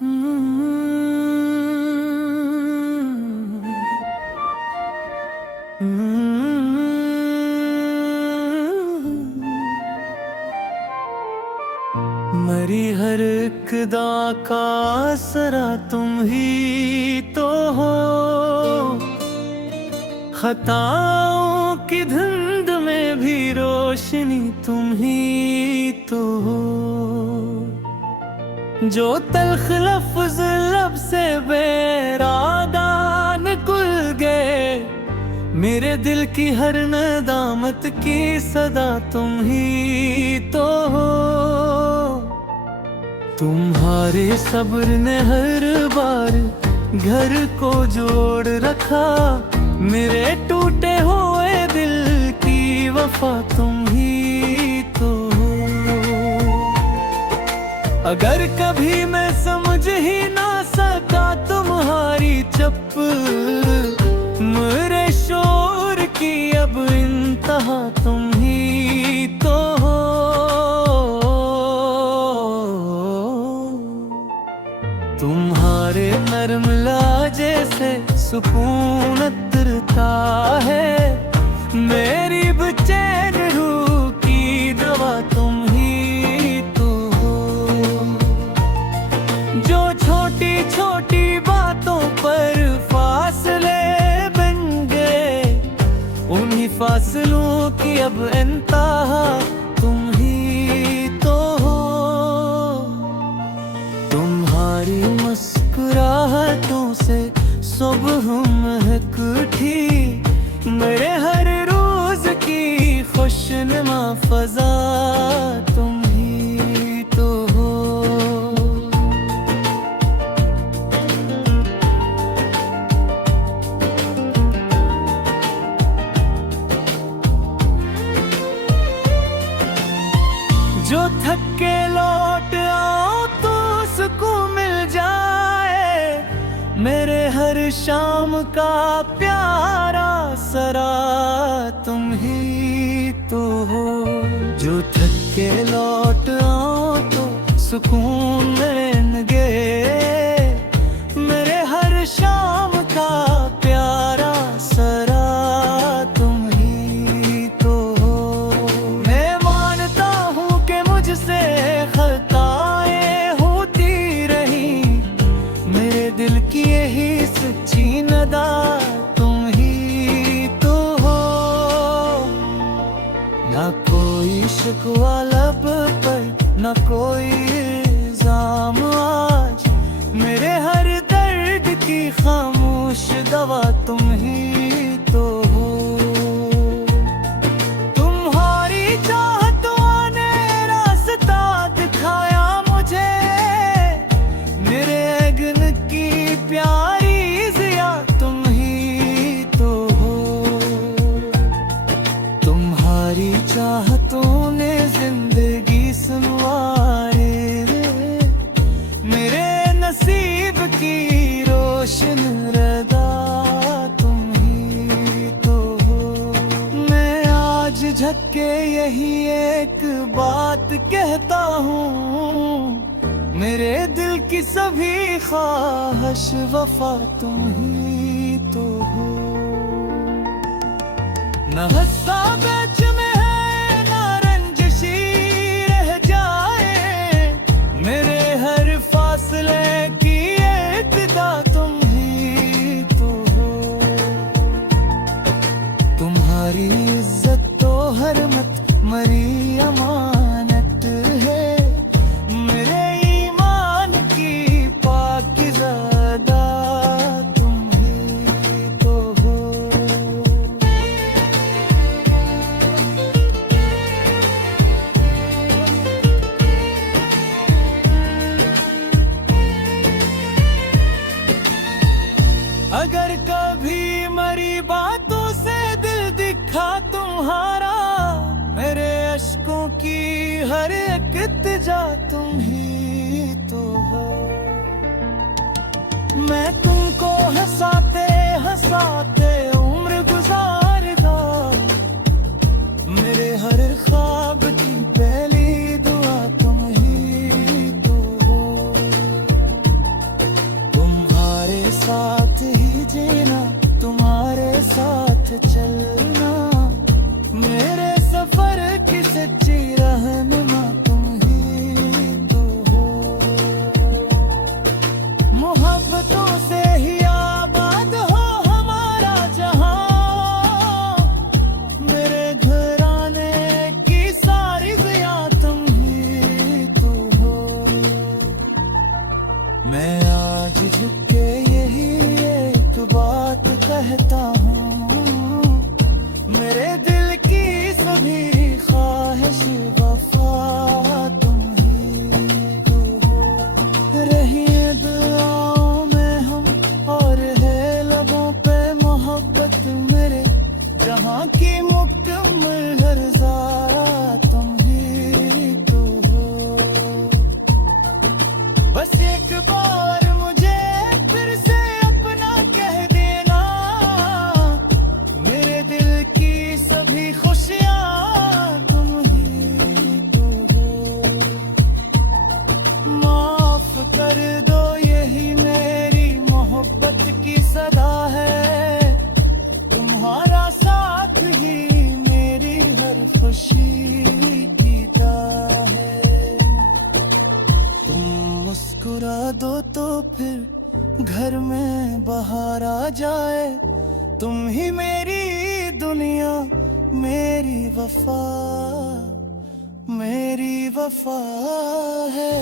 मेरी हर एक अदा का असरा तुम ही तो हो। खताओं की धुंध में भी रोशनी तुम ही तो हो। जो तल्ख लफ्ज़ लब से बेरादा निकल गए, मेरे दिल की हर नदामत की सदा तुम ही तो हो। तुम्हारे सब्र ने हर बार घर को जोड़ रखा, मेरे टूटे हुए दिल की वफा तुम ही तो हो। अगर कभी मैं समझ ही ना सका तुम्हारी चप, मेरे शोर की अब इंतहा तुम ही तो हो। तुम्हारे नरम लहजे से सुकून उतरता है, मेरी बेचैन रूह की दवा तुम ही तो हो। जो छोटी छोटी बातों पर फासले बन गए, उन्हीं फासलों की अब इंतहा तुम ही तो हो। तुम्हारी मुस्कुराहटों से सुबह महक उठी, मेरे हर रोज की खुशनुमा फजा तुम ही तो हो। जो थक के लौट आओ तो सुकून मिल जाए, मेरे हर शाम का प्यारा सरा तुम ही तो हो। जो थक के लौट आओ तो सुकून मिलेंगे, मेरे हर शाम का प्यारा सरा तुम ही तो हो। मैं मानता हूँ कि मुझसे खताएं होती रही, मेरे दिल की यही सच्ची नदा तुम ही तो हो। ना कोई शिकवा लब पर, ना कोई इल्जाम आज, मेरे हर दर्द की खामोश दवा तुम ही तो हो। तुम्हारी चाहतों ने रास्ता दिखाया मुझे, मेरे अगन की प्यारी जिया तुम ही तो हो। तुम्हारी चाहतों ने जिंदगी संवारे, मेरे नसीब की रोशन रदा तुम ही तो हो। मैं आज झक्के यही एक बात कहता हूँ, मेरे दिल की सभी ख्वाहिश वफा तुम ही तो हो। न हस्सा बेच में है ना रंजिशी रह जाए, मेरे हर फासले की इब्तिदा तुम ही तो हो। तुम्हारी इज्जत तो हरमत मरी अमानत है, मेरे ईमान की पाकीज़ादा तुम ही तो हो। अगर कभी मरी बातों से दिल दिखा तुम्हारा, मेरे अश्कों की हर एक इल्तिजा तुम ही तो हो। मैं तुमको हंसाते हंसाते उम्र गुजारदा, मेरे हर ख्वाब की पहली दुआ तुम ही तो हो। सच्ची रहनुमा तुम ही तो हो। मोहब्बतों से ही आबाद हो हमारा जहां, मेरे घराने की सारी ज़िया तुम ही तो हो। मैं आज झुक के यही एक बात कहता हूँ, मेरे दिल की सभी ख्वाहिश वफा तुम ही तो हो। रहिए दुआओं में हम और है लबों पे मोहब्बत मेरे, जहाँ की मुकम्मल हरज़ारा तुम ही तो हो। बस एक बार मुझे फिर से अपना कह देना, मेरे दिल की सभी खुशियाँ तुम ही तो हो। माफ कर दो यही मेरी मोहब्बत की सदा है, तुम्हारा साथ ही मेरी हर खुशी की दाह है। तुम मुस्कुरा दो तो फिर घर में बहार आ जाए, तुम ही मेरी दुनिया मेरी वफा है।